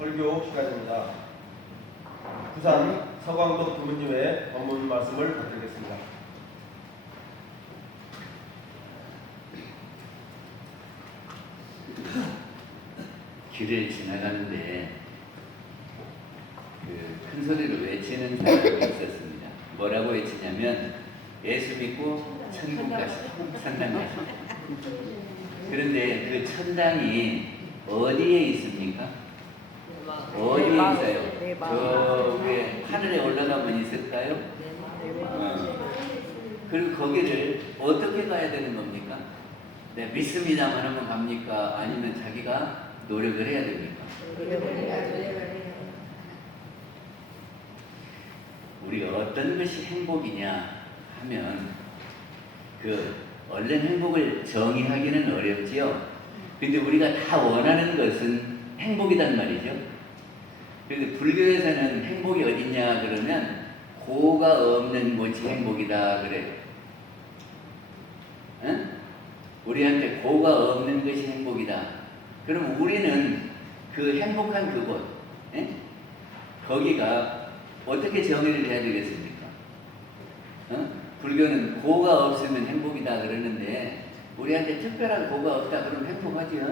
설교 시간입니다. 부산 서광덕 부모님의 법문 말씀을 받드리겠습니다. 길을 지나가는데 큰 소리로 외치는 사람이 있었습니다. 뭐라고 외치냐면 예수 믿고 천국 가시다, 천당 가시다. 그런데 그 천당이 어디에 있습니까? 어디에 있어요? 저 위에 하늘에 올라가면 있을까요? 그리고 거기를 어떻게 가야 되는 겁니까? 네, 믿습니다만 하면 갑니까? 아니면 자기가 노력을 해야 됩니까? 우리가 어떤 것이 행복이냐 하면 얼른 행복을 정의하기는 어렵지요. 근데 우리가 다 원하는 것은 행복이란 말이죠. 그런데 불교에서는 행복이 어딨냐 그러면 고가 없는 곳이 행복이다 그래요. 응? 우리한테 고가 없는 것이 행복이다. 그럼 우리는 그 행복한 그곳, 거기가 어떻게 정의를 해야 되겠습니까? 불교는 고가 없으면 행복이다 그러는데 우리한테 특별한 고가 없다 그러면 행복하지요?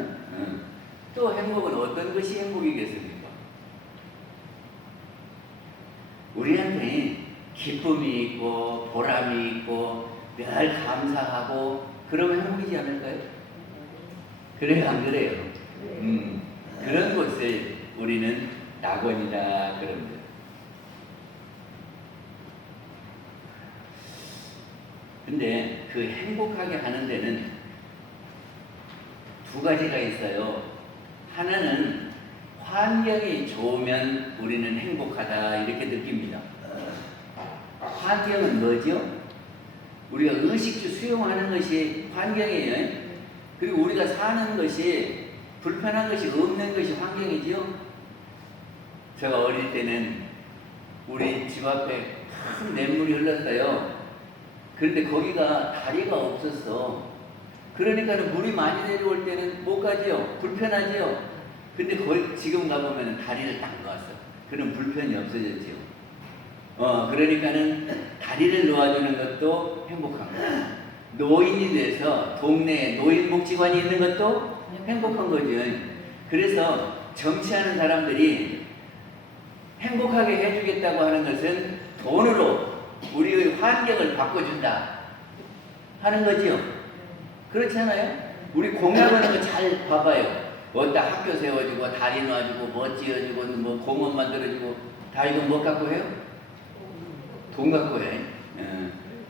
또 행복은 어떤 것이 행복이겠습니까? 우리한테 기쁨이 있고 보람이 있고 늘 감사하고 그러면 행복이지 않을까요? 그래요, 안 그래요? 그런 곳을 우리는 낙원이다 그럽니다. 근데 그 행복하게 하는 데는 두 가지가 있어요. 하나는 환경이 좋으면 우리는 행복하다 이렇게 느낍니다. 환경은 뭐죠? 우리가 의식주 수용하는 것이 환경이에요. 그리고 우리가 사는 것이 불편한 것이 없는 것이 환경이지요. 제가 어릴 때는 우리 집 앞에 큰 냇물이 흘렀어요. 그런데 거기가 다리가 없었어. 그러니까 물이 많이 내려올 때는 못 가지요. 불편하지요. 근데 거기 지금 가보면 다리를 딱 놓았어. 그럼 불편이 없어졌지요. 그러니까는 다리를 놓아주는 것도 행복한 거야. 노인이 돼서 동네에 노인복지관이 있는 것도 행복한 거죠. 그래서 정치하는 사람들이 행복하게 해주겠다고 하는 것은 돈으로 우리의 환경을 바꿔준다 하는 거지요. 그렇지 않아요? 우리 공약하는 거 잘 봐봐요. 어디다 학교 세워주고 다리 놔주고 뭐 지어주고 뭐 공원 만들어주고 다 이거 뭐 갖고 해요? 돈 갖고 해.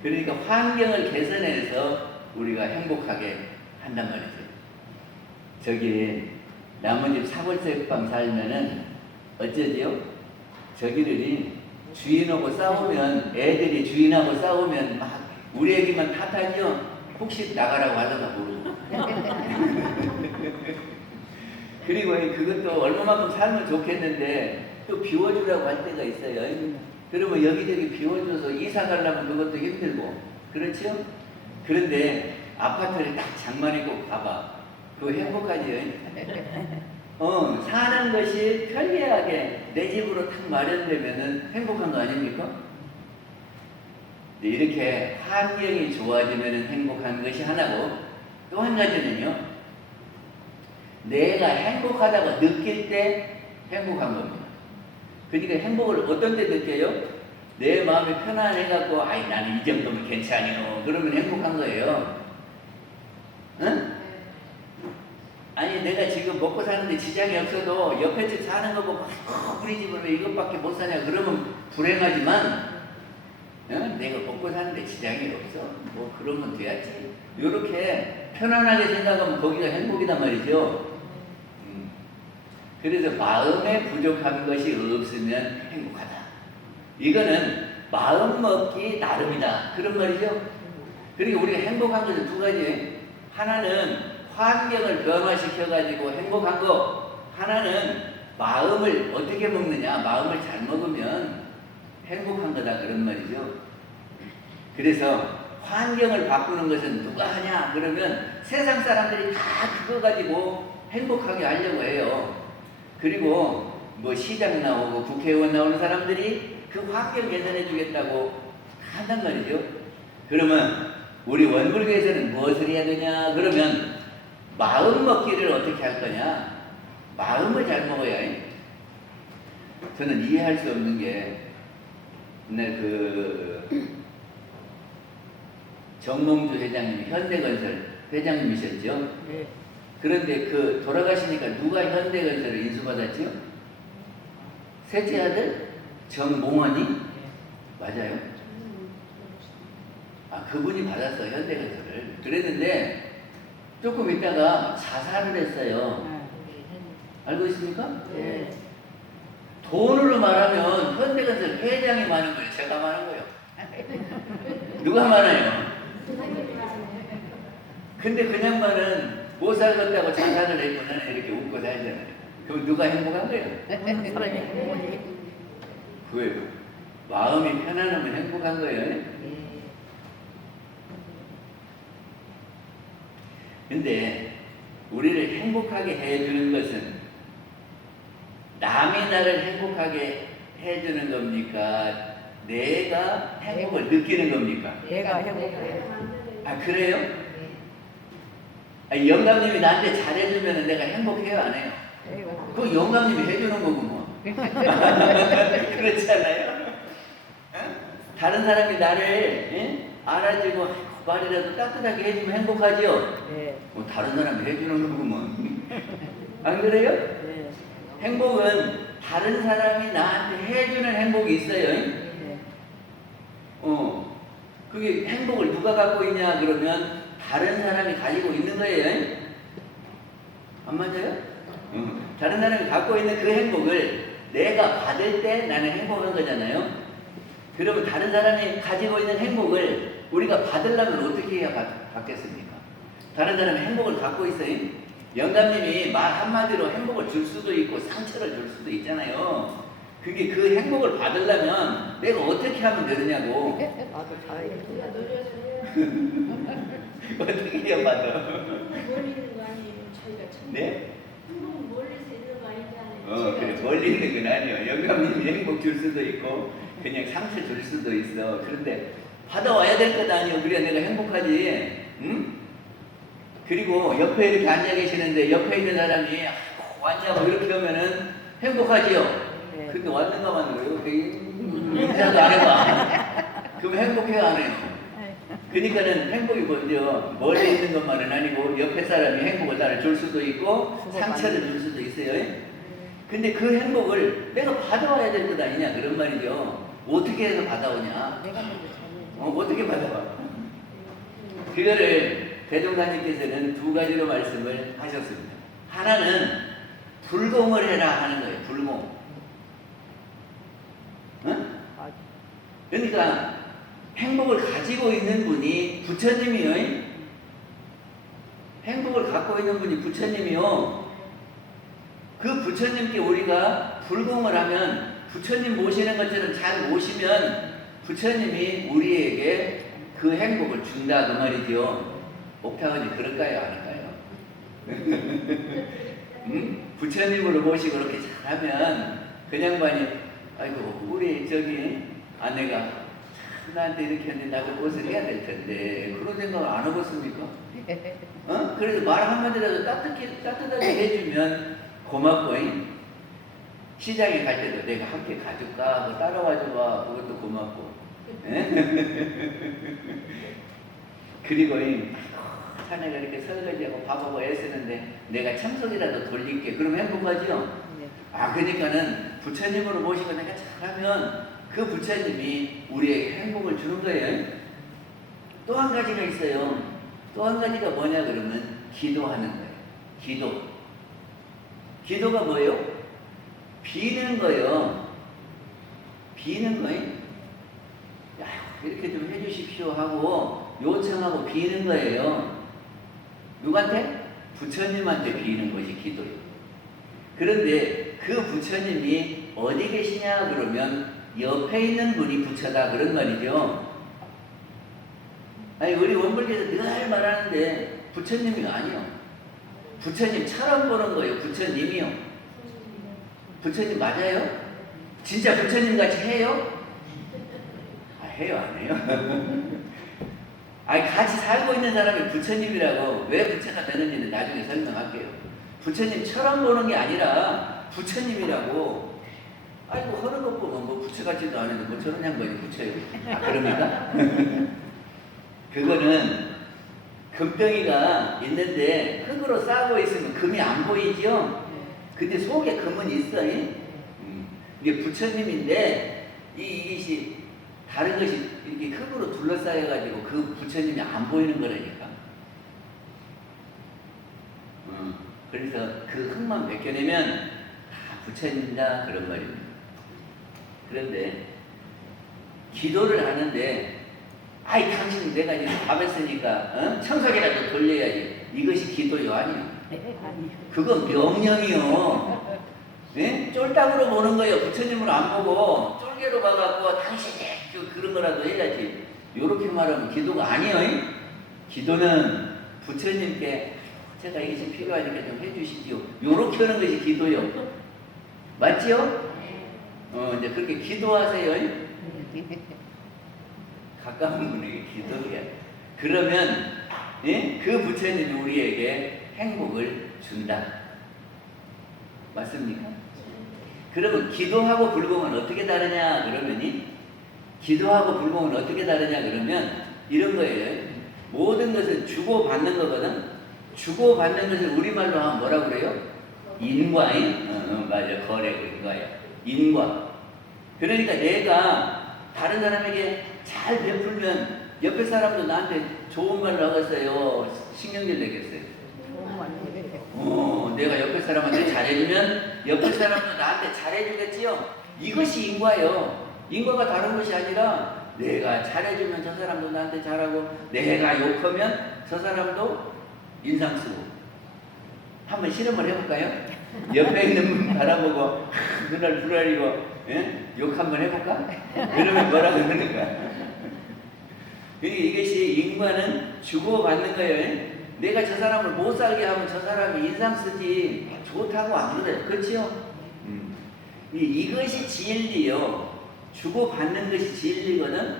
그러니까 환경을 개선해서 우리가 행복하게 한단 말이죠. 저기 나무집 사골세방 살면은 어쩌지요? 저기들이 주인하고 싸우면 애들이 주인하고 싸우면 막 우리 애기만 탓하죠. 혹시 나가라고 하려나 모르고. 그리고 그것도 얼마만큼 살면 좋겠는데 또 비워주라고 할 때가 있어요. 그러면 여기저기 비워줘서 이사 가려면 그것도 힘들고 그렇죠? 그런데 아파트를 딱 장만해고 가봐. 그거 행복하지? 사는 것이 편리하게 내 집으로 딱 마련되면은 행복한 거 아닙니까? 이렇게 환경이 좋아지면 행복한 것이 하나고 또 한 가지는요. 내가 행복하다고 느낄 때 행복한 겁니다. 그러니까 행복을 어떤 때 느껴요? 내 마음이 편안해갖고 아이 나는 이 정도면 괜찮아요. 그러면 행복한 거예요. 응? 아니 내가 지금 먹고 사는데 지장이 없어도 옆에 집 사는 거 보고 우리 집은 왜 이것밖에 못 사냐 그러면 불행하지만 내가 먹고 사는데 지장이 없어 뭐 그러면 돼야지 이렇게 편안하게 생각하면 거기가 행복이단 말이죠. 그래서 마음에 부족한 것이 없으면 행복하다. 이거는 마음 먹기 나름이다 그런 말이죠. 그러니까 우리가 행복한 것은 두 가지예요. 하나는 환경을 변화시켜가지고 행복한 거, 하나는 마음을 어떻게 먹느냐, 마음을 잘 먹으면 행복한 거다 그런 말이죠. 그래서 환경을 바꾸는 것은 누가 하냐 그러면 세상 사람들이 다 그거 가지고 행복하게 하려고 해요. 그리고 뭐 시장 나오고 국회의원 나오는 사람들이 그 환경 개선해 주겠다고 한단 말이죠. 그러면 우리 원불교에서는 무엇을 해야 되냐? 그러면 마음 먹기를 어떻게 할 거냐? 마음을 잘 먹어야 해. 저는 이해할 수 없는 게 옛날 그 정몽주 회장님이 현대건설 회장님이셨죠. 네. 그런데 그 돌아가시니까 누가 현대건설을 인수받았지요? 셋째 아들 정몽원이 맞아요. 아 그분이 받았어 현대건설을. 그랬는데 조금 있다가 자살을 했어요. 알고 있습니까? 네. 돈으로 말하면 현대건설 회장이 많은 거예요. 제가 많은 거예요. 누가 많아요? 근데 그냥 말은 못 살겠다고 자살을 했구나 이렇게 웃고 살잖아요. 그럼 누가 행복한 거예요? 웃는 사람이 뭐지? 그거예요. 마음이 편안하면 행복한 거예요. 근데 우리를 행복하게 해주는 것은 남이 나를 행복하게 해주는 겁니까? 내가 행복을 느끼는 겁니까? 내가 행복해. 아 그래요? 아니, 영감님이 나한테 잘해주면 내가 행복해요 안 해요? 그거 영감님이 해주는 거고 뭐. 그렇지 않아요? 다른 사람이 나를 알아주고 말이라도 따뜻하게 해주면 행복하죠? 네. 뭐 다른 사람이 해주는 거고 뭐. 안 그래요? 네. 행복은 다른 사람이 나한테 해주는 행복이 있어요. 네. 그게 행복을 누가 갖고 있냐 그러면 다른 사람이 가지고 있는 거예요. 안 맞아요? 다른 사람이 갖고 있는 그 행복을 내가 받을 때 나는 행복한 거잖아요. 그러면 다른 사람이 가지고 있는 행복을 우리가 받으려면 어떻게 해야 받겠습니까? 다른 사람이 행복을 갖고 있어요. 영감님이 말 한마디로 행복을 줄 수도 있고 상처를 줄 수도 있잖아요. 그게 그 행복을 받으려면 내가 어떻게 하면 되느냐고. 나도 잘해. 어떻게 해야 받아? 멀리 있는 거 아니에요? 저희가 참. 네? 행복은 멀리서 있는 거 아니잖아요. 그래 멀리 있는 건 아니에요. 영감님이 행복 줄 수도 있고 그냥 상처 줄 수도 있어. 그런데 받아와야 될 것 아니에요. 그래야 내가 행복하지. 응? 그리고 옆에 이렇게 앉아 계시는데 옆에 있는 사람이 왔냐고 이렇게 하면은 행복하지요. 네. 근데 왔는가만 그래요. 인사도 안 해봐. 그럼 행복해요 안 해요? 그러니까는 행복이 먼저 멀리 있는 것만은 아니고 옆에 사람이 행복을 나를 줄 수도 있고 상처를 줄 수도 있어요. 근데 그 행복을 내가 받아와야 될 것 아니냐 그런 말이죠. 어떻게 해서 받아오냐? 내가 먼저 잘해. 어떻게 받아와? 그거를 대종사님께서는 두 가지로 말씀을 하셨습니다. 하나는 불공을 해라 하는 거예요. 불공. 응? 그러니까 행복을 가지고 있는 분이 부처님이요. 행복을 갖고 있는 분이 부처님이요. 그 부처님께 우리가 불공을 하면 부처님 모시는 것처럼 잘 모시면 부처님이 우리에게 그 행복을 준다 그 말이죠. 옥타원이 그럴까요? 아닐까요? 부처님으로 모시고 그렇게 잘하면 그 양반이 아이고 우리 저기 아내가 나한테 이렇게 했는데 나도 무엇을 해야 될 텐데 그런 생각을 안 해봤습니까? 그래서 말 한마디라도 따뜻하게 해주면 고맙고 시장에 갈 때도 내가 함께 가줄까? 뭐 따라와줘봐 그것도 고맙고 그리고 자네가 이렇게 설거지하고 밥하고 애쓰는데 내가 청소기라도 돌릴게 그러면 행복하죠? 네. 그러니까는 부처님으로 모시고 내가 잘하면 그 부처님이 우리에게 행복을 주는 거예요. 또 한 가지가 있어요. 또 한 가지가 뭐냐 그러면 기도하는 거예요. 기도. 기도가 뭐예요? 비는 거예요. 비는 거예요. 야, 이렇게 좀 해주십시오 하고 요청하고 비는 거예요. 누구한테? 부처님한테 비는 것이 기도예요. 그런데 그 부처님이 어디 계시냐 그러면 옆에 있는 분이 부처다 그런 말이죠. 아니 우리 원불교에서 늘 말하는데 부처님이 아니요. 부처님 처럼 보는 거예요. 부처님이요. 부처님 맞아요? 진짜 부처님 같이 해요? 아, 해요, 안 해요? 아니, 같이 살고 있는 사람이 부처님이라고 왜 부처가 되는지는 나중에 설명할게요. 부처님처럼 보는 게 아니라 부처님이라고. 아이고, 하는 것 보면 뭐 부처 같지도 않은데 뭐 저런 양반이 부처예요. 아, 그럽니까? 그거는 금덩이가 있는데 흙으로 싸고 있으면 금이 안 보이죠? 근데 속에 금은 있어요. 이게 부처님인데 이것이 다른 것이 이렇게 흙으로 둘러싸여가지고 그 부처님이 안 보이는 거라니까. 그래서 그 흙만 벗겨내면 다 부처님이다 그런 말입니다. 그런데 기도를 하는데 아이 당신 내가 이제 밥 했으니까 청소기라도 돌려야지. 이것이 기도요 아니요? 그건 명령이요. 네? 쫄딱으로 보는 거예요. 부처님을 안 보고 쫄개로 봐갖고 당신이 그런 거라도 해야지. 요렇게 말하면 기도가 아니에요. 기도는 부처님께 제가 이것이 필요하니까 좀 해주시지요. 요렇게 하는 것이 기도요. 맞지요? 이제 그렇게 기도하세요. 가까운 분에게 기도해야. 그러면 예? 그 부처님이 우리에게 행복을 준다. 맞습니까? 그러면 기도하고 불공은 어떻게 다르냐 그러면이 기도하고 불공은 어떻게 다르냐 그러면 이런 거예요. 모든 것은 주고받는 거거든. 주고받는 것을 우리말로 하면 뭐라고 그래요? 인과인? 맞아. 거래고 인과야. 인과. 그러니까 내가 다른 사람에게 잘 베풀면 옆에 사람도 나한테 좋은 말을 하겠어요. 신경질 내겠어요. 내가 옆에 사람한테 잘해주면 옆에 사람도 나한테 잘해주겠지요. 이것이 인과요. 인과가 다른 것이 아니라 내가 잘해주면 저 사람도 나한테 잘하고 내가 욕하면 저 사람도 인상 쓰고. 한번 실험을 해볼까요? 옆에 있는 분 바라보고 눈을 부라리고 욕 한번 해볼까? 그러면 뭐라고 그러는가? 이것이 인과는 주고받는 거예요. 내가 저 사람을 못 살게 하면 저 사람이 인상 쓰지 좋다고 안 그래요. 그렇지요? 이것이 진리요. 주고받는 것이 진리거든.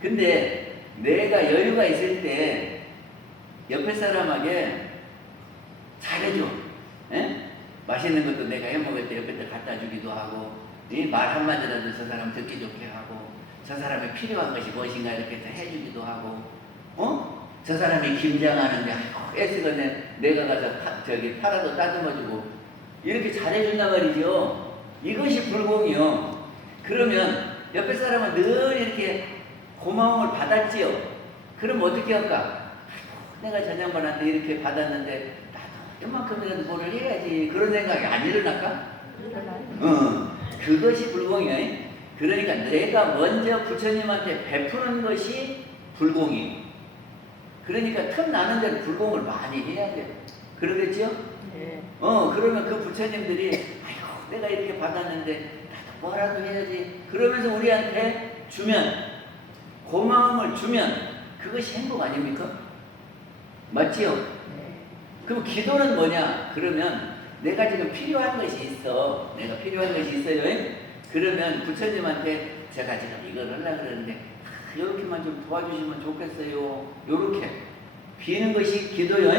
근데 내가 여유가 있을 때 옆에 사람에게 잘해줘. 맛있는 것도 내가 해먹을 때 옆에 때 갖다 주기도 하고 말 한마디라도 저 사람 듣기 좋게 하고 저 사람이 필요한 것이 무엇인가 이렇게 해주기도 하고 저 사람이 김장하는데 애쓰겠네 내가 가서 파라도 따듬어주고 이렇게 잘해준단 말이죠. 이것이 불공이요. 그러면 옆에 사람은 늘 이렇게 고마움을 받았지요. 그럼 어떻게 할까? 내가 저 양반한테 이렇게 받았는데 나도 이만큼이라도 뭐를 해야지. 그런 생각이 안 일어날까? 그것이 불공이에요. 그러니까 내가 먼저 부처님한테 베푸는 것이 불공이에요. 그러니까 틈 나는 대로 불공을 많이 해야 돼요. 그러겠죠? 네. 그러면 그 부처님들이 아이고 내가 이렇게 받았는데 나도 뭐라도 해야지. 그러면서 우리한테 주면 고마움을 주면 그것이 행복 아닙니까? 맞지요? 그럼 기도는 뭐냐? 그러면 내가 지금 필요한 것이 있어. 내가 필요한 것이 있어요. 그러면 부처님한테 제가 지금 이걸 하려고 그러는데 이렇게만 좀 도와주시면 좋겠어요. 이렇게 비는 것이 기도요.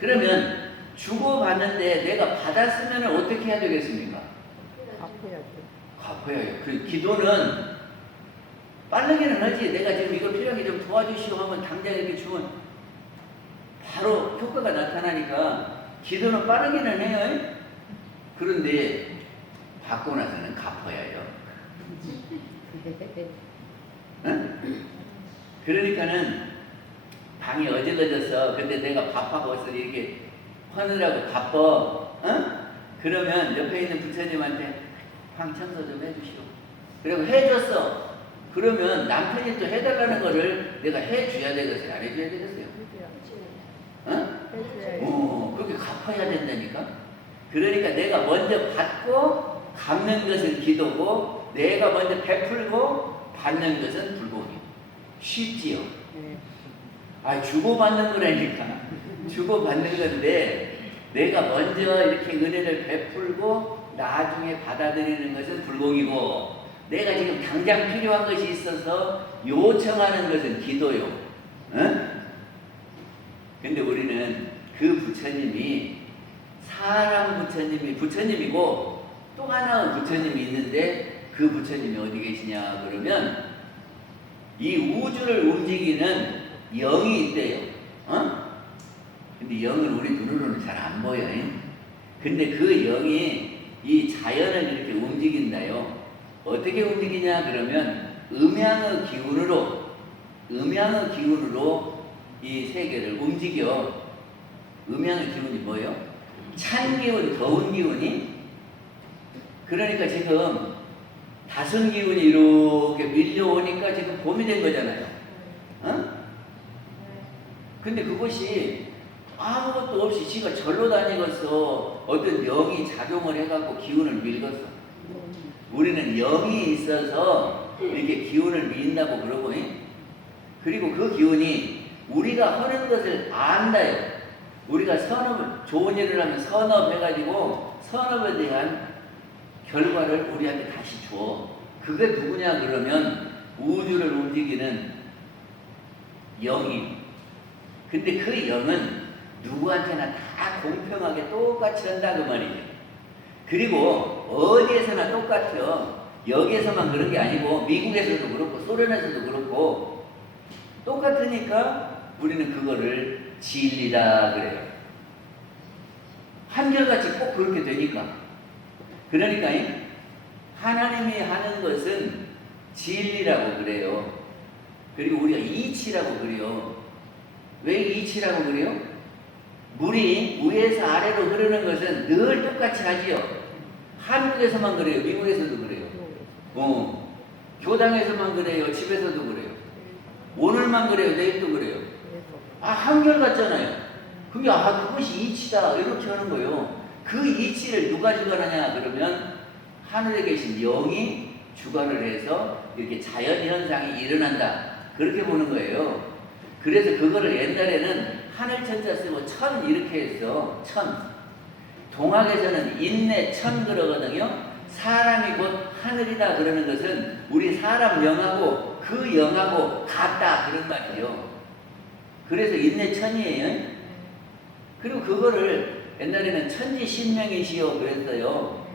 그러면 주고받는데 내가 받았으면 어떻게 해야 되겠습니까? 갚아야 해요. 그 기도는 빠르게는 하지. 내가 지금 이거 필요하게 좀 도와주시오 하면 당장 이렇게 주면 바로 효과가 나타나니까 기도는 빠르게는 해요. 그런데 받고 나서는 갚아야 해요. 응? 그러니까는 방이 어질러져서 근데 내가 밥하고 와서 이렇게 하느라고 바빠. 응? 그러면 옆에 있는 부처님한테 방 청소 좀 해주시오. 그리고 해줬어. 그러면 남편이 또 해달라는 거를 내가 해줘야 되겠어요? 안 해줘야 되겠어요? 응? 그렇게 갚아야 된다니까? 그러니까 내가 먼저 받고 갚는 것은 기도고 내가 먼저 베풀고 받는 것은 불공이에요. 쉽지요? 주고받는 거라니까. 주고받는 건데 내가 먼저 이렇게 은혜를 베풀고 나중에 받아들이는 것은 불공이고, 내가 지금 당장 필요한 것이 있어서 요청하는 것은 기도요. 응? 근데 우리는 그 부처님이 사람 부처님이 부처님이고 또 하나의 부처님이 있는데, 그 부처님이 어디 계시냐 그러면 이 우주를 움직이는 영이 있대요. 근데 영은 우리 눈으로는 잘 안 보여요. 근데 그 영이 이 자연을 이렇게 움직인다요. 어떻게 움직이냐 그러면 음양의 기운으로 이 세계를 움직여. 음양의 기운이 뭐예요? 찬 기운, 더운 기운이. 그러니까 지금 다성 기운이 이렇게 밀려오니까 지금 봄이 된 거잖아요. 근데 그것이 아무것도 없이 지가 절로 다니겠어. 어떤 영이 작용을 해갖고 기운을 밀겠어. 우리는 영이 있어서 이렇게 기운을 민다고 그러고, 그리고 그 기운이 우리가 하는 것을 안다요. 우리가 좋은 일을 하면 선업해가지고 선업에 대한 결과를 우리한테 다시 줘. 그게 누구냐 그러면 우주를 움직이는 영이. 근데 그 영은 누구한테나 다 공평하게 똑같이 한다 그 말이죠. 그리고 어디에서나 똑같아요. 여기에서만 그런 게 아니고 미국에서도 그렇고 소련에서도 그렇고 똑같으니까 우리는 그거를 진리다 그래요. 한결같이 꼭 그렇게 되니까. 그러니까 하나님이 하는 것은 진리라고 그래요. 그리고 우리가 이치라고 그래요. 왜 이치라고 그래요? 물이 위에서 아래로 흐르는 것은 늘 똑같이 하지요. 한국에서만 그래요. 미국에서도 그래요. 교당에서만 그래요. 집에서도 그래요. 오늘만 그래요. 내일도 그래요. 한결같잖아요. 그게 그것이 이치다 이렇게 하는 거예요. 그 이치를 누가 주관하냐 그러면 하늘에 계신 영이 주관을 해서 이렇게 자연 현상이 일어난다 그렇게 보는 거예요. 그래서 그거를 옛날에는 하늘천자 쓰고 천 이렇게 해서 천. 동학에서는 인내천 그러거든요. 사람이 곧 하늘이다 그러는 것은 우리 사람 영하고 그 영하고 같다 그런 말이죠. 그래서 인내천이에요. 그리고 그거를 옛날에는 천지신명이시여 그랬어요.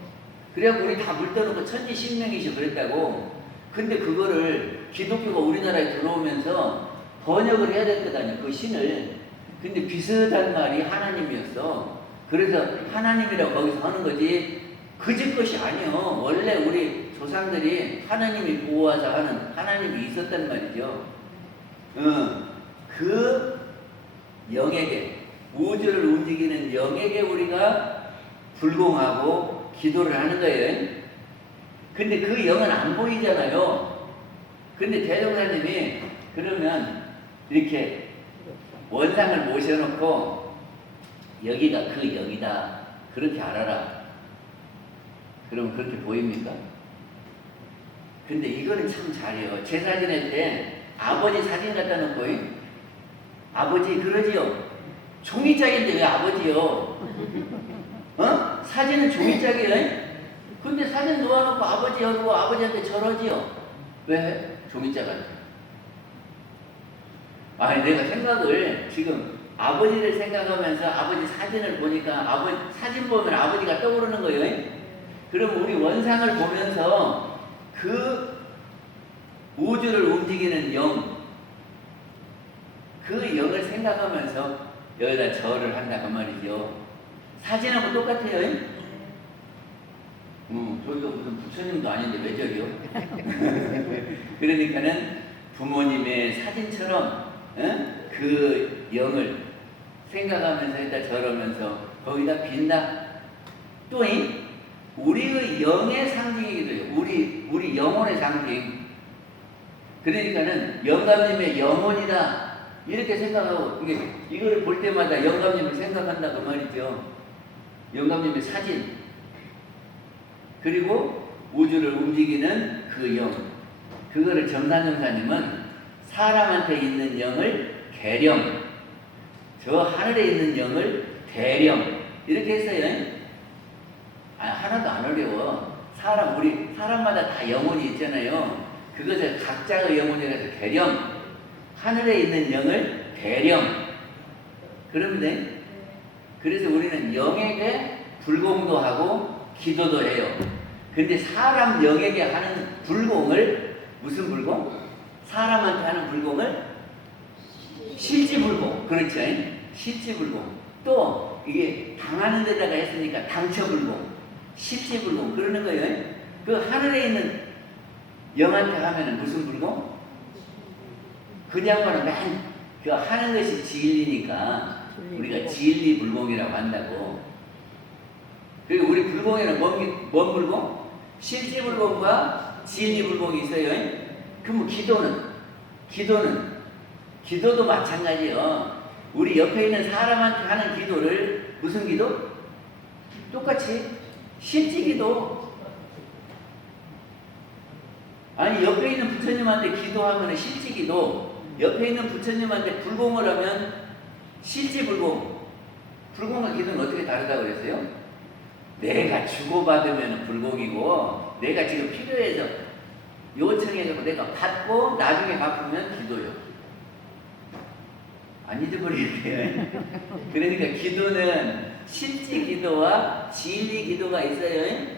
그래갖고 우리 다 물떠놓고 천지신명이시여 그랬다고. 근데 그거를 기독교가 우리나라에 들어오면서 번역을 해야 될 것 아니에요. 그 신을. 근데 비슷한 말이 하나님이었어. 그래서 하나님이라고 거기서 하는 거지 그 집 것이 아니요. 원래 우리 조상들이 하나님이 보호하자 하는 하나님이 있었단 말이죠. 그 영에게, 우주를 움직이는 영에게 우리가 불공하고 기도를 하는 거예요. 근데 그 영은 안 보이잖아요. 근데 대종사님이 그러면 이렇게 원상을 모셔놓고 여기가 그 영이다 그렇게 알아라. 그럼 그렇게 보입니까? 근데 이거는 참 잘해요. 제 사진할 때 아버지 사진 갖다 놓고 아버지 그러지요. 종이짝인데 왜 아버지요? 사진은 종이짝이에요. 근데 사진 놓아놓고 아버지 여기고 아버지한테 저러지요. 왜? 종이짝한테. 내가 생각을 지금 아버지를 생각하면서 아버지 사진을 보니까 아버지 사진 보면 아버지가 떠오르는 거예요. 그럼 우리 원상을 보면서 그 우주를 움직이는 영, 그 영을 생각하면서 여기다 절을 한다 그 말이죠. 사진하고 똑같아요. 저희가 무슨 부처님도 아닌데 왜 저리요? 그러니까는 부모님의 사진처럼 그 영을 생각하면서 일단 절하면서 거기다 빈다. 또 우리의 영의 상징이기도 해요. 우리 영혼의 상징. 그러니까는 영감님의 영혼이다 이렇게 생각하고 이거를 볼 때마다 영감님을 생각한다 그 말이죠. 영감님의 사진. 그리고 우주를 움직이는 그 영. 그거를 정산정사님은 사람한테 있는 영을 계령, 저 하늘에 있는 영을 대령, 이렇게 했어요. 하나도 안 어려워. 우리 사람마다 다 영혼이 있잖아요. 그것을 각자의 영혼이라서 계령, 하늘에 있는 영을 계령. 그러면 돼. 그래서 우리는 영에게 불공도 하고 기도도 해요. 근데 사람 영에게 하는 불공을 무슨 불공? 사람한테 하는 불공을 실지불공. 그렇죠? 실지불공. 또 이게 당하는 데다가 했으니까 당처불공, 실지불공 그러는 거예요. 그 하늘에 있는 영한테 하면은 무슨 불공? 그 양반은 맨 그 하는 것이 진리니까 우리가 진리불공이라고 한다고. 그리고 우리 불공에는 뭔 불공? 실지불공과 진리불공이 있어요. 그럼 기도도 마찬가지예요. 우리 옆에 있는 사람한테 하는 기도를 무슨 기도? 똑같이 실지기도. 아니 옆에 있는 부처님한테 기도하면 실지기도, 옆에 있는 부처님한테 불공을 하면 실지불공. 불공과 기도는 어떻게 다르다고 그랬어요? 내가 주고받으면 불공이고, 내가 지금 필요해서 요청해서 내가 받고 나중에 갚으면 기도요. 안 잊어버리게요. 그러니까 기도는 실지 기도와 진리 기도가 있어요.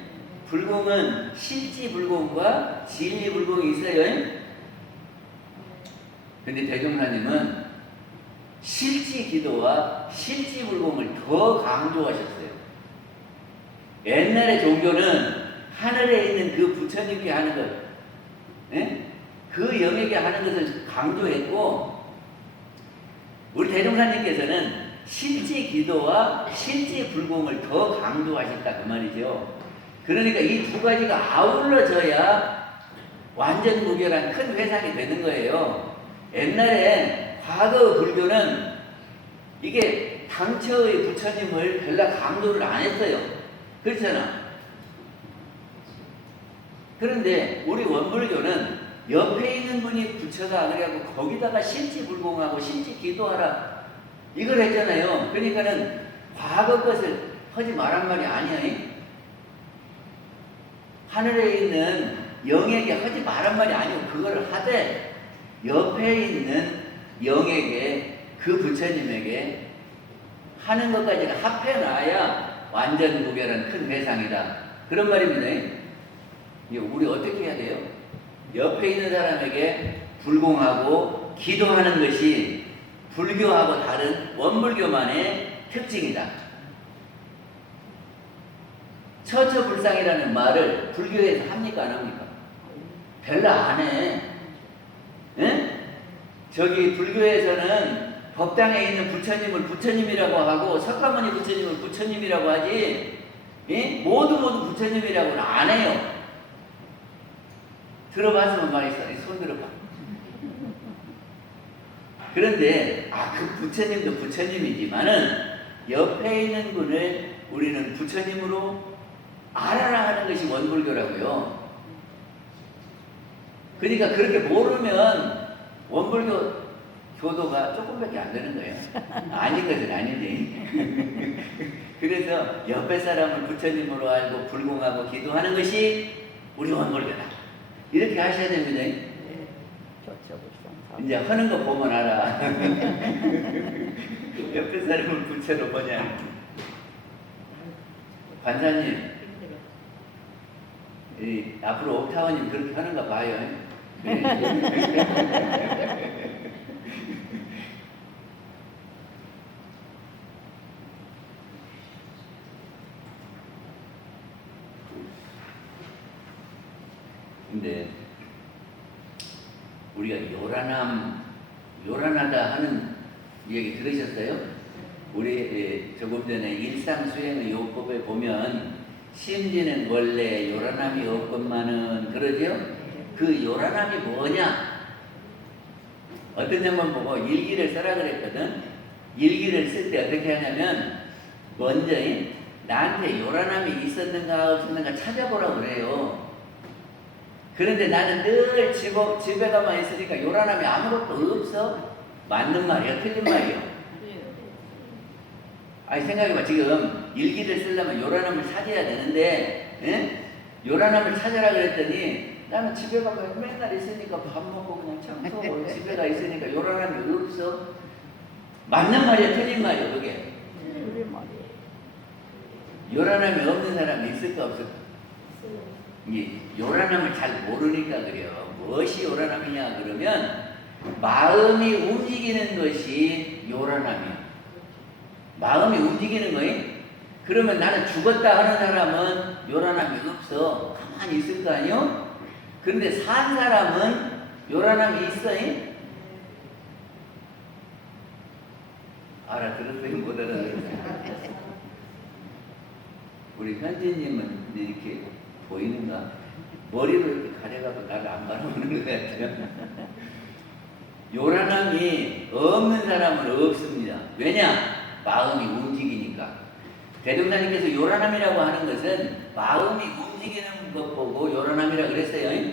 불공은 실지 불공과 진리 불공이 있어요. 근데 대종사님은 실지 기도와 실지 불공을 더 강조하셨어요. 옛날의 종교는 하늘에 있는 그 부처님께 하는 것, 그 영에게 하는 것을 강조했고, 우리 대종사님께서는 실지 기도와 실지 불공을 더 강조하셨다 그 말이죠. 그러니까 이 두 가지가 아울러져야 완전 무결한 큰 회상이 되는 거예요. 옛날에 과거 불교는 이게 당처의 부처님을 별로 강조를 안 했어요. 그렇잖아. 그런데 우리 원불교는 옆에 있는 분이 부처다 그래갖고 거기다가 실지 불공하고 실지 기도하라 이걸 했잖아요. 그러니까는 과거 것을 하지 말란 말이 아니야. 하늘에 있는 영에게 하지 말란 말이 아니고 그거를 하되 옆에 있는 영에게 그 부처님에게 하는 것까지는 합해놔야 완전 무결한 큰 회상이다. 그런 말입니다. 우리 어떻게 해야 돼요? 옆에 있는 사람에게 불공하고 기도하는 것이 불교하고 다른 원불교만의 특징이다. 처처불상이라는 말을 불교에서 합니까 안 합니까? 별로 안 해. 저기 불교에서는 법당에 있는 부처님을 부처님이라고 하고 석가모니 부처님을 부처님이라고 하지, 모두 부처님이라고는 안 해요. 들어봤으면 말이죠. 손 들어봐. 그런데 그 부처님도 부처님이지만은 옆에 있는 분을 우리는 부처님으로 알아라 하는 것이 원불교라고요. 그러니까 그렇게 모르면 원불교 교도가 조금밖에 안 되는 거예요. 아닌 것은 아니지. 그래서 옆에 사람을 부처님으로 알고 불공하고 기도하는 것이 우리 원불교다. 이렇게 하셔야 됩니다. 이제 하는 거 보면 알아. 옆에 사람을 부처로 보냐. 관사님, 앞으로 옥타원님 그렇게 하는가 봐요. 근데 우리가 요란하다 하는 얘기 들으셨어요? 우리 조금 전에 일상수행의 요법에 보면 심지는 원래 요란함이 없건만은 그러죠? 그 요란함이 뭐냐? 어떤 양반 보고 일기를 써라 그랬거든. 일기를 쓸 때 어떻게 하냐면 먼저 나한테 요란함이 있었는가 없었는가 찾아보라고 그래요. 그런데 나는 늘 집에 가만 있으니까 요란함이 아무것도 없어. 맞는 말이야, 틀린 말이야? 아니 생각해봐. 지금 일기를 쓰려면 요란함을 찾아야 되는데 요란함을 찾아라 그랬더니 나는 집에 가면 맨날 있으니까 밥 먹고 그냥 참고 집에 가 있으니까 요란함이 없어. 맞는 말이야 틀린 말이야 그게? 우리 말이. 요란함이 없는 사람이 있을까 없을까? 이 요란함을 잘 모르니까 그래요. 무엇이 요란함이냐 그러면 마음이 움직이는 것이 요란함이야. 마음이 움직이는 거예요. 그러면 나는 죽었다 하는 사람은 요란함이 없어. 가만히 있을 거 아니요? 그런데 산 사람은 요란함이 있어요? 알아들었어요? 못 알아들었어요? 우리 현진님은 이렇게 보이는가? 머리로 이렇게 가려가고 나를 안 바라보는 것 같아요. 요란함이 없는 사람은 없습니다. 왜냐? 마음이 움직이니까. 대종사님께서 요란함이라고 하는 것은 마음이 움직이는 것 보고 요란함이라고 그랬어요.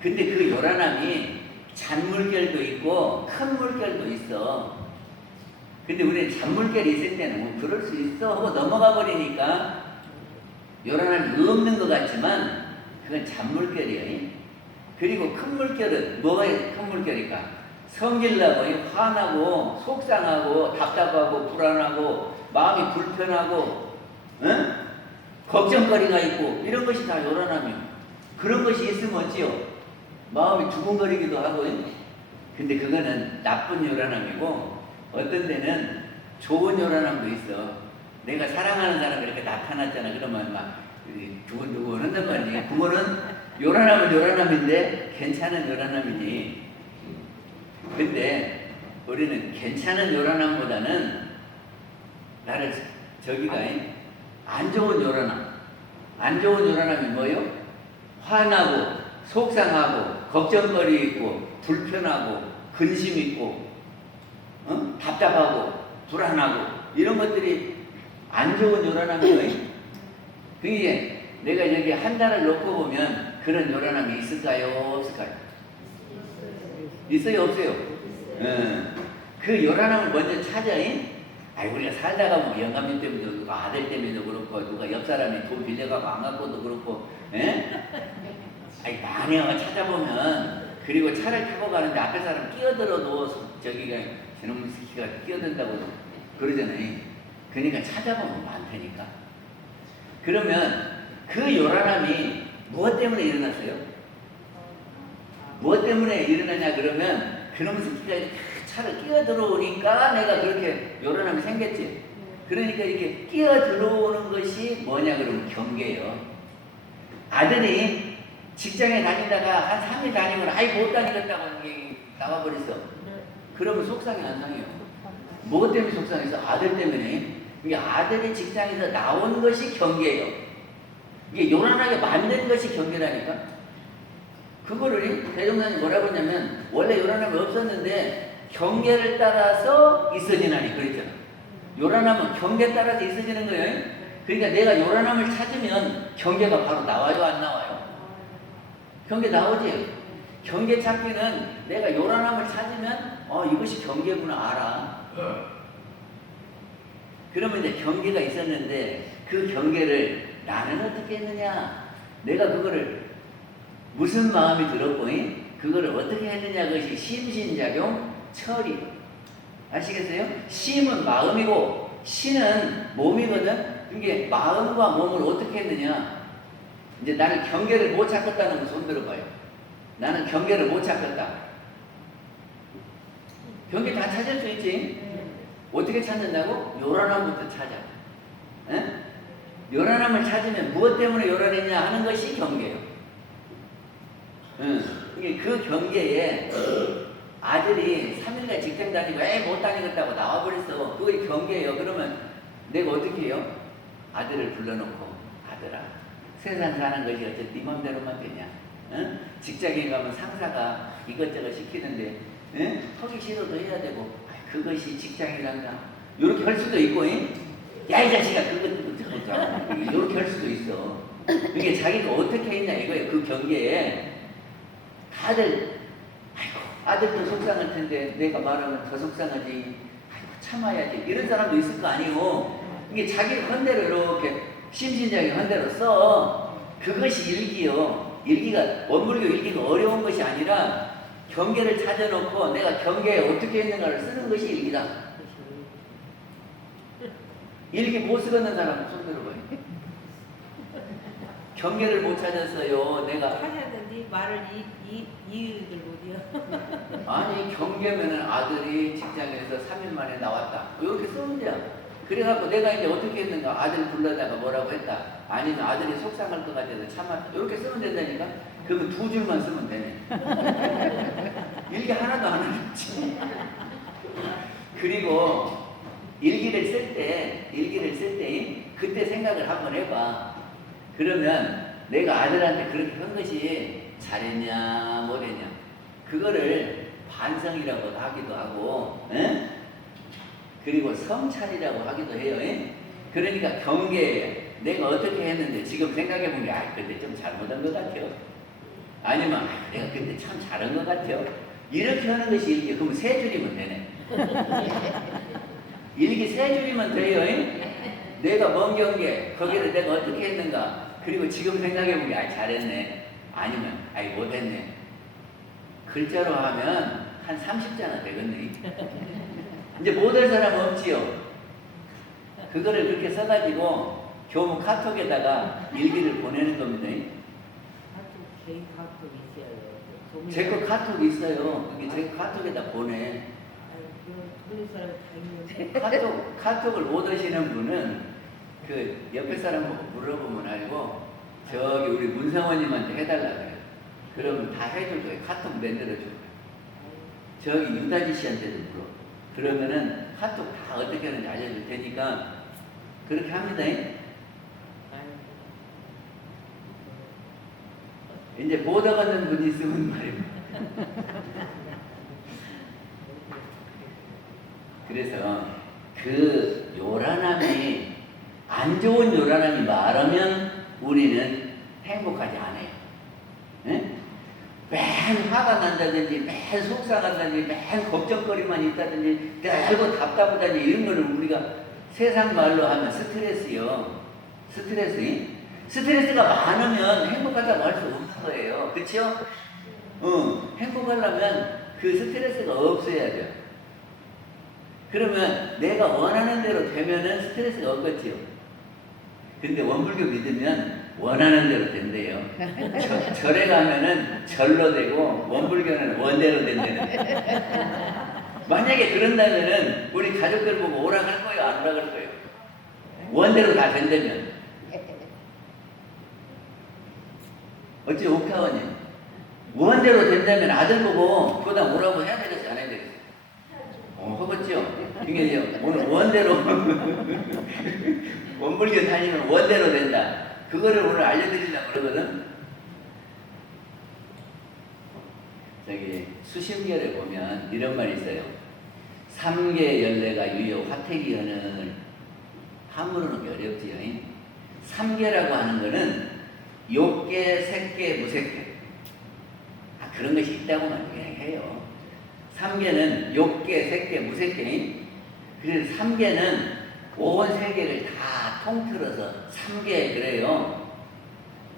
근데 그 요란함이 잔물결도 있고 큰 물결도 있어. 근데 우리는 잔물결이 있을 때는 뭐 그럴 수 있어 하고 넘어가 버리니까 요란함이 없는 것 같지만 그건 잔물결이에요. 그리고 큰 물결은 뭐가 큰 물결일까? 성질나고 화나고 속상하고 답답하고 불안하고 마음이 불편하고 걱정거리가 있고 이런 것이 다 요란함이에요. 그런 것이 있으면 어찌요? 마음이 두근거리기도 하고. 근데 그거는 나쁜 요란함이고 어떤 데는 좋은 요란함도 있어. 내가 사랑하는 사람이 이렇게 나타났잖아. 그러면 막 두근두근 한단 말이지. 그거는 요란함은 요란함인데 괜찮은 요란함이지. 근데 우리는 괜찮은 요란함보다는 나를 저기가 안 좋은 요란함. 안 좋은 요란함이 뭐예요? 화나고 속상하고 걱정거리 있고 불편하고 근심 있고 답답하고 불안하고 이런 것들이 안 좋은 요란함이에요. 그게 내가 여기 한 달을 놓고 보면 그런 요란함이 있을까요? 없을까요? 있어요? 없어요? 그 요란함을 먼저 찾아요. 우리가 살다가 뭐 영감님 때문에 그렇고 아들 때문에도 그렇고 누가 옆 사람이 돈 빌려가고 안 갖고도 그렇고 많이 찾아보면 그리고 차를 타고 가는데 앞에 사람 끼어들어도 저기가 저놈 새끼가 끼어든다고 그러잖아요. 그러니까 찾아보면 많다니까. 그러면 그 요란함이 무엇 때문에 일어났어요? 무엇 때문에 일어나냐 그러면 그놈 새끼가 차를 끼어 들어오니까 내가 그렇게 요란함이 생겼지. 그러니까 이렇게 끼어 들어오는 것이 뭐냐 그러면 경계예요. 아들이 직장에 다니다가 한 3일 다니면 아이 못 다니겠다고 나와버렸어. 그러면 속상해 안 상해요? 뭐 때문에 속상해서? 아들 때문에. 이게 아들이 직장에서 나온 것이 경계예요. 이게 요란하게 만든 것이 경계라니까. 그거를 대종사님 뭐라고 했냐면 원래 요란함이 없었는데 경계를 따라서 있어지나니 그랬잖아. 요란함은 경계 따라서 있어지는 거예요. 그러니까 내가 요란함을 찾으면 경계가 바로 나와요 안 나와요? 경계 나오지. 경계 찾기는 내가 요란함을 찾으면 이것이 경계구나 알아. 그러면 이제 경계가 있었는데 그 경계를 나는 어떻게 했느냐? 내가 그거를 무슨 마음이 들었고 그거를 어떻게 했느냐 그것이 심신작용 처리. 아시겠어요? 심은 마음이고 신은 몸이거든. 이게 마음과 몸을 어떻게 했느냐? 이제 나는 경계를 못 찾겠다는 거 손 들어봐요. 나는 경계를 못 찾겠다. 경계 다 찾을 수 있지? 어떻게 찾는다고? 요란함부터 찾아. 요란함을 찾으면 무엇 때문에 요란했냐 하는 것이 경계예요. 그 경계에 아들이 3일간 직장 다니고 못 다니겠다고 나와버렸어. 그게 경계예요. 그러면 내가 어떻게 해요? 아들을 불러놓고 아들아 세상 사는 것이 어째 네 맘대로만 되냐? 직장에 가면 상사가 이것저것 시키는데 하기 싫어도 해야 되고 그것이 직장이란다. 이렇게 할 수도 있고 야 이 자식아 그것도 이렇게 할 수도 있어. 이게 자기가 어떻게 했냐 이거예요. 그 경계에 다들 아들도 속상할 텐데 내가 말하면 더 속상하지. 참아야지. 이런 사람도 있을 거 아니에요. 이게 자기 헌대로 이렇게 심신장애 헌대로 써. 그것이 일기요. 일기가 원불교 일기가 어려운 것이 아니라 경계를 찾아놓고 내가 경계에 어떻게 했는가를 쓰는 것이 일기다. 일기 못 쓰는 사람 손 들어봐요. 경계를 못 찾았어요. 내가 하셨는데 말을 이익을 못이요. 아니 경계면은 아들이 직장에서 3일 만에 나왔다. 이렇게 쓰면 돼요. 그래갖고 내가 이제 어떻게 했는가 아들 불러다가 뭐라고 했다. 아니면 아들이 속상할 것 같아서 참았다. 이렇게 쓰면 된다니까. 그러면 2줄만 쓰면 되네. 일기 하나도 안 하지. 그리고 일기를 쓸 때 그때 생각을 한번 해봐. 그러면 내가 아들한테 그렇게 한 것이 잘했냐 못했냐 그거를 반성이라고 하기도 하고 에? 그리고 성찰이라고 하기도 해요. 에? 그러니까 경계에 내가 어떻게 했는데 지금 생각해보면 그때 좀 잘못한 것 같아요. 아니면 내가 그때 참 잘한 것 같아요. 이렇게 하는 것이 일기. 그럼 3줄이면 되네. 일기 3줄이면 돼요. 에? 내가 먼 경계 거기를 내가 어떻게 했는가 그리고 지금 생각해보면 잘했네 아니면 못했네 글자로 하면 한 30자나 되겠네. 이제 못할 사람 없지요. 그거를 그렇게 써가지고 교무 카톡에다가 일기를 보내는 겁니다. 개인 카톡 있어요. 제 거 카톡 있어요. 제 카톡에다 보내. 그런 사람 다 있는데. 카톡을 못 하시는 분은 그 옆에 사람 물어보면 알고 저기 우리 문상원님한테 해달라 그래요. 그러면 다 해줄 거예요. 카톡 만들어줄 거예요. 저기 유다지 씨한테도 물어. 그러면은 카톡 다 어떻게 하는지 알려줄 테니까 그렇게 합니다. 이제 못 알아듣는 분이 있으면 말입니다. 그래서 그 요란함이 안 좋은 요란함이 말하면 우리는 행복하지 않아요. 에? 맨 화가 난다든지, 맨 속상하다든지, 맨 걱정거리만 있다든지, 날고 답답하다든지 이런 거를 우리가 세상 말로 하면 스트레스요. 스트레스가 많으면 행복하다고 할 수 없는 거예요. 그렇죠? 행복하려면 그 스트레스가 없어야 돼요. 그러면 내가 원하는 대로 되면은 스트레스가 없겠지요. 근데 원불교 믿으면 원하는 대로 된대요. 절에 가면은 절로 되고 원불교는 원대로 된다는. 만약에 그런다면은 우리 가족들 보고 오라 할 거예요, 안 오라 할 거예요? 원대로 다 된다면. 어찌 옥타원님 원대로 된다면 아들 보고 그다음 오라고 해야 되겠지 안 해야 되겠지? 허겠죠? 이게 이제 오늘 원대로 원불교 다니면 원대로 된다. 그거를 오늘 알려드리려고 그러거든. 저기 수심결에 보면 이런 말이 있어요. 삼계 열례가 유효 화택이여는 함으로는 어렵지요. 삼계라고 하는 거는 욕계, 색계, 무색계 그런 것이 있다고만 얘기해요. 삼계는 욕계, 색계, 무색계. 그래서 삼계는 온 세계를 다 통틀어서 삼계 그래요.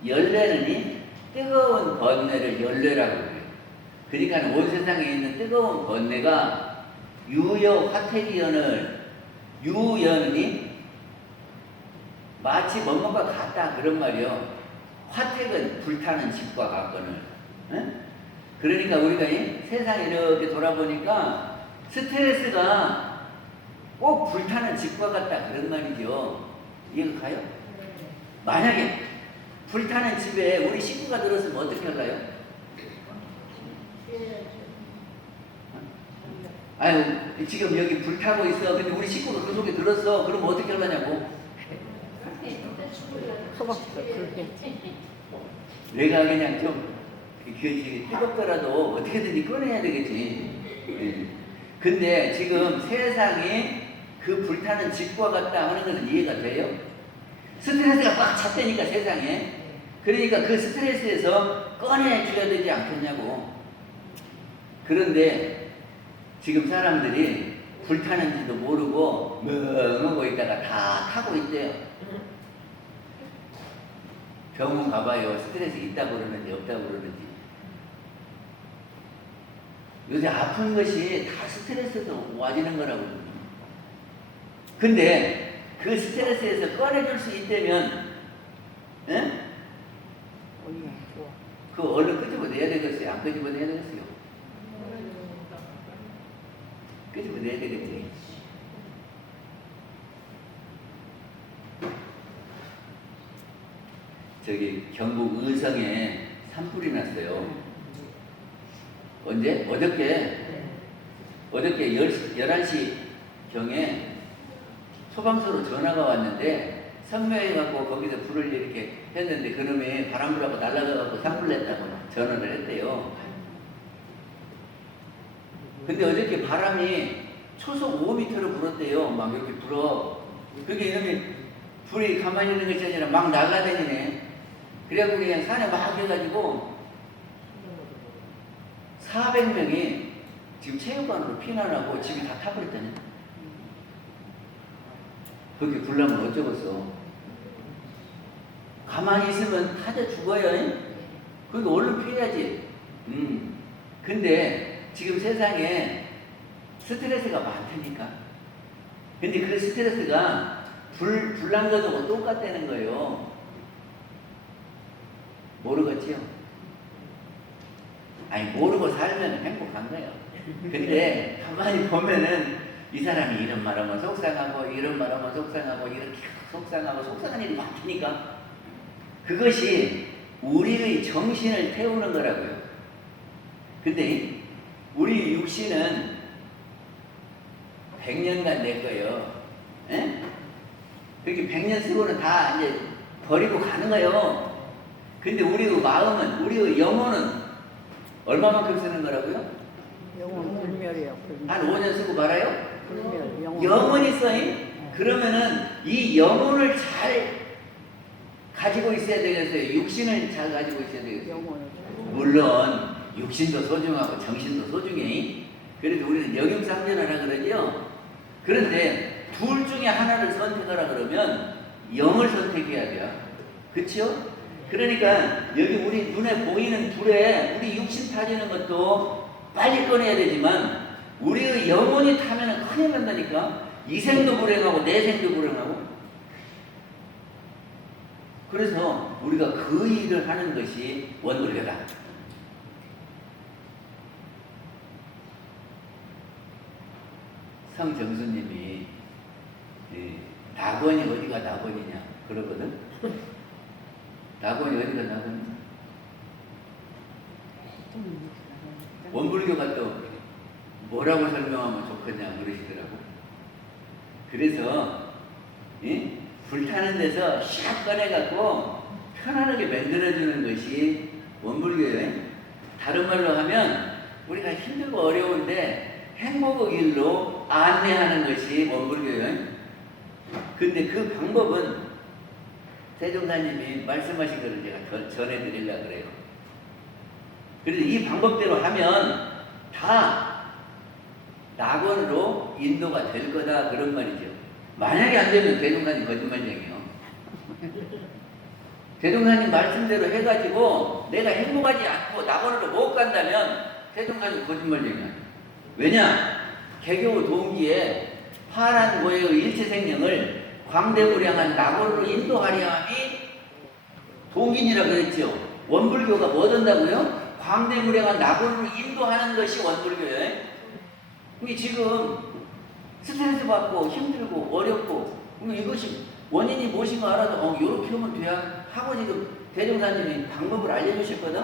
열례는 뜨거운 번뇌를 열례라고 그래요. 그러니까 온 세상에 있는 뜨거운 번뇌가 유여 화택이연을 유연이 마치 뭐뭐가 같다 그런 말이요. 화택은 불타는 집과 같거늘. 그러니까 우리가 세상에 이렇게 돌아보니까 스트레스가 꼭 불타는 집과 같다 그런 말이죠. 이해가 가요? 만약에 불타는 집에 우리 식구가 들었으면 어떻게 할까요? 아유 지금 여기 불타고 있어. 근데 우리 식구가 그 속에 들었어. 그럼 어떻게 하려냐고. 내가 그냥 좀 뜨겁더라도 어떻게든지 꺼내야 되겠지. 근데 지금 세상이 그 불타는 집과 같다 하는 것은 이해가 돼요? 스트레스가 꽉 찼다니까 세상에. 그러니까 그 스트레스에서 꺼내줘야 되지 않겠냐고. 그런데 지금 사람들이 불타는지도 모르고 멍하고 있다가 다 하고 있대요. 병원 가봐요. 스트레스 있다고 그러는지 없다고 그러는지. 요새 아픈 것이 다 스트레스에서 와지는 거라고. 근데 그 스트레스에서 꺼내줄 수 있다면, 예? 언니 좋아. 그 얼른 끄집어내야 되겠어요? 안 끄집어내야 되겠어요? 끄집어내야 되겠지. 저기 경북 의성에 산불이 났어요. 언제? 어저께 11시 경에 소방서로 전화가 왔는데 선명해갖고 거기서 불을 이렇게 했는데 그놈이 바람 불하고 날아가갖고 산불 냈다고 전화를 했대요. 근데 어저께 바람이 초속 5m로 불었대요. 막 이렇게 불어. 그게 이놈이 불이 가만히 있는 것이 아니라 막 날아다니네. 그래갖고 그냥 산에 막 해가지고 400명이 지금 체육관으로 피난하고 집이 다 타버렸다네. 그렇게 불나면 어쩌겠어. 가만히 있으면 타져 죽어요. 그거 얼른 피해야지. 근데 지금 세상에 스트레스가 많다니까. 근데 그 스트레스가 불난 거하고 똑같다는 거예요. 모르겠지요? 아니 모르고 살면 행복한 거예요. 근데 가만히 보면은 이 사람이 이런 말하면 속상하고 이런 말하면 속상하고 이렇게 속상하고 속상한 일이 많으니까 그것이 우리의 정신을 태우는 거라고요. 근데 우리 육신은 100년간 낼 거예요. 에? 그렇게 100년 쓰고는 다 이제 버리고 가는 거예요. 근데 우리의 마음은, 우리의 영혼은 얼마만큼 쓰는 거라고요? 영혼 불멸이야, 불멸. 한 5년 쓰고 말아요? 불멸, 영혼. 영혼이 써임? 그러면은 이 영혼을 잘 가지고 있어야 되겠어요? 육신을 잘 가지고 있어야 되겠어요? 영혼을. 물론 육신도 소중하고 정신도 소중해. 그래도 우리는 영영상전하라 그러죠. 그런데 둘 중에 하나를 선택하라 그러면 영을 선택해야 돼요. 그렇죠? 그러니까 여기 우리 눈에 보이는 불에 우리 육신 타지는 것도 빨리 꺼내야 되지만 우리의 영혼이 타면은 큰일 난다니까. 이 생도 불행하고 내 생도 불행하고. 그래서 우리가 그 일을 하는 것이 원불교다. 성정수님이 낙원이 어디가 낙원이냐 그러거든. 낙원이 어디가 낙원이냐. 원불교가 또 뭐라고 설명하면 좋겠냐 그러시더라고. 그래서 불타는 데서 샥 꺼내갖고 편안하게 만들어주는 것이 원불교예요. 다른 말로 하면 우리가 힘들고 어려운데 행복의 길로 안내하는 것이 원불교예요. 근데 그 방법은 세종사님이 말씀하신 것을 제가 전해드리려고 그래요. 그래서 이 방법대로 하면 다 낙원으로 인도가 될 거다 그런 말이죠. 만약에 안 되면 대종사님 거짓말쟁이에요. 대종사님 말씀대로 해가지고 내가 행복하지 않고 낙원으로 못 간다면 대종사님 거짓말쟁이야. 왜냐? 개교 동기에 파란 고해의 일체생명을 광대무량한 낙원으로 인도하려 함이 동기니라 그랬죠. 원불교가 뭐 된다고요? 광대무량한 낙원으로 인도하는 것이 원불교예요. 근데 지금 스트레스 받고 힘들고 어렵고 이것이 원인이 무엇인가 알아도 이렇게 하면 돼야 하고 지금 대종사님이 방법을 알려주셨거든.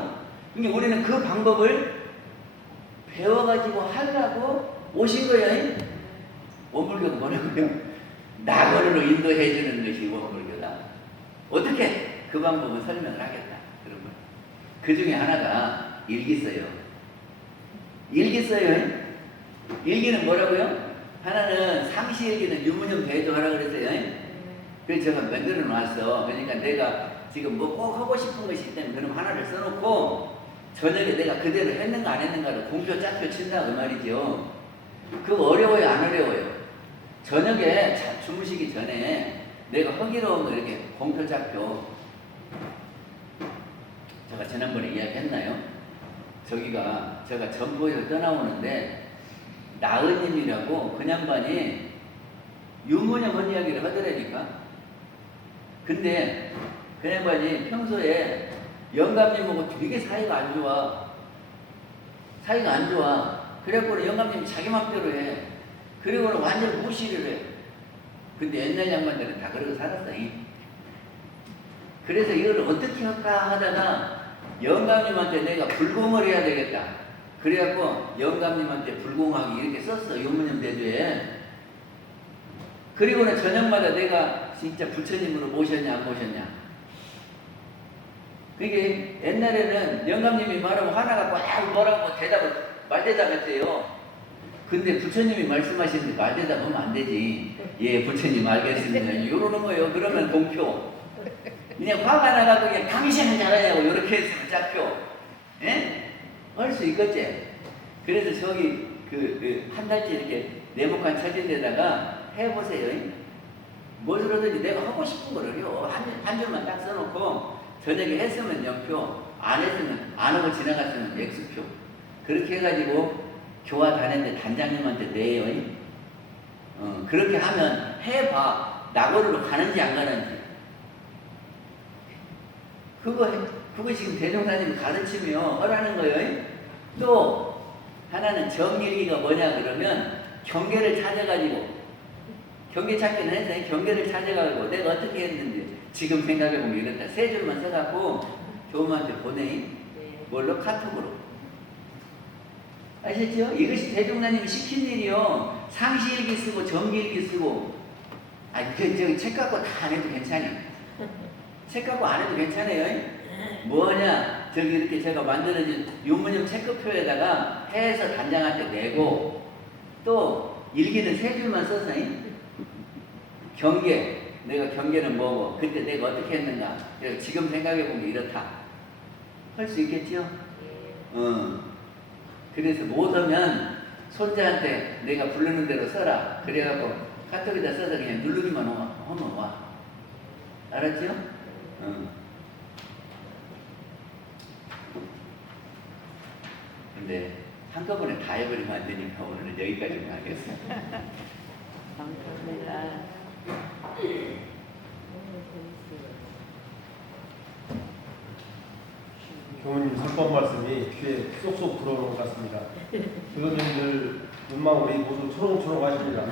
근데 우리는 그 방법을 배워가지고 하려고 오신 거예요. 원불교가 뭐라고요? 낙원으로 인도해주는 것이 원불교다. 어떻게 그 방법은 설명을 하겠다. 그러면 그 중에 하나가 일기써요. 일기써요. 일기는 뭐라고요? 하나는 상시일기는 유무념 대조하라 그랬어요. 그래서 제가 만들어 놨어. 그러니까 내가 지금 뭐 꼭 하고 싶은 것이 있다면 그럼 하나를 써놓고 저녁에 내가 그대로 했는가 안 했는가를 공표 짜표 친다 그 말이죠. 그거 어려워요 안 어려워요? 저녁에 주무시기 전에 내가 허기로운 거 이렇게 공표좌표 제가 지난번에 이야기했나요? 저기가 제가 전부에서 떠나오는데 나은님이라고 그 양반이 유무념한 이야기를 하더라니까. 근데 그 양반이 평소에 영감님하고 되게 사이가 안 좋아. 사이가 안 좋아. 그래갖고 영감님이 자기 맘대로 해. 그리고는 완전 무시를 해. 근데 옛날 양반들은 다 그러고 살았어. 그래서 이걸 어떻게 할까 하다가 영감님한테 내가 불공을 해야 되겠다. 그래갖고 영감님한테 불공하기 이렇게 썼어. 유무념 대조에. 그리고는 저녁마다 내가 진짜 부처님으로 모셨냐 안 모셨냐. 그게 옛날에는 영감님이 말하면 화나갖고 뭐라고 말대답했대요. 근데 부처님이 말씀하시는데 말대답하면 안 되지. 예, 부처님 알겠습니다. 이러는 거예요. 그러면 공표. 그냥 화가 나가고 그냥 당신은 잘하냐고 이렇게 해서 잡혀. 예? 할 수 있겠지. 그래서 저기 한 달째 이렇게 네모칸 쳐진 데다가 해보세요. 무엇이라든지 내가 하고 싶은 거를 해요. 한 줄만 딱 써놓고 저녁에 했으면 0표, 안 했으면 안 하고 지나갔으면 X표. 그렇게 해가지고 교화 다녔는데 단장님한테 내요. 그렇게 하면 해봐. 낙오로 가는지 안 가는지. 그거 지금 대종사님이 가르치며 하라는 거예요. 또 하나는 정일기가 뭐냐 그러면 경계를 찾아가지고 경계 찾기는 했어요. 경계를 찾아가지고 내가 어떻게 했는지 지금 생각해보면 이렇다. 세 줄만 써갖고 교우한테 보내. 뭘로? 카톡으로. 아셨죠? 이것이 대종사님이 시킨 일이요. 상시일기 쓰고 정기일기 쓰고 저기 책 갖고 다 안 해도 괜찮아. 책 갖고 안 해도 괜찮아요. 뭐냐? 저기 이렇게 제가 만들어진 유무념 체크표에다가 해서 단장한테 내고 또 일기는 세 줄만 써서 경계. 내가 경계는 뭐고 그때 내가 어떻게 했는가. 지금 생각해보면 이렇다. 할 수 있겠지요? 그래서 못 오면 손자한테 내가 부르는 대로 써라. 그래갖고 카톡에다 써서 그냥 누르기만 하면 와. 알았죠? 근데 한꺼번에 다 해버리면 안 되니까 오늘은 여기까지만 하겠습니다. 감사합니다. 교우님 선법 말씀이 귀에 쏙쏙 들어오는 것 같습니다. 교우님들 눈망울이 모두 초롱초롱하십니다.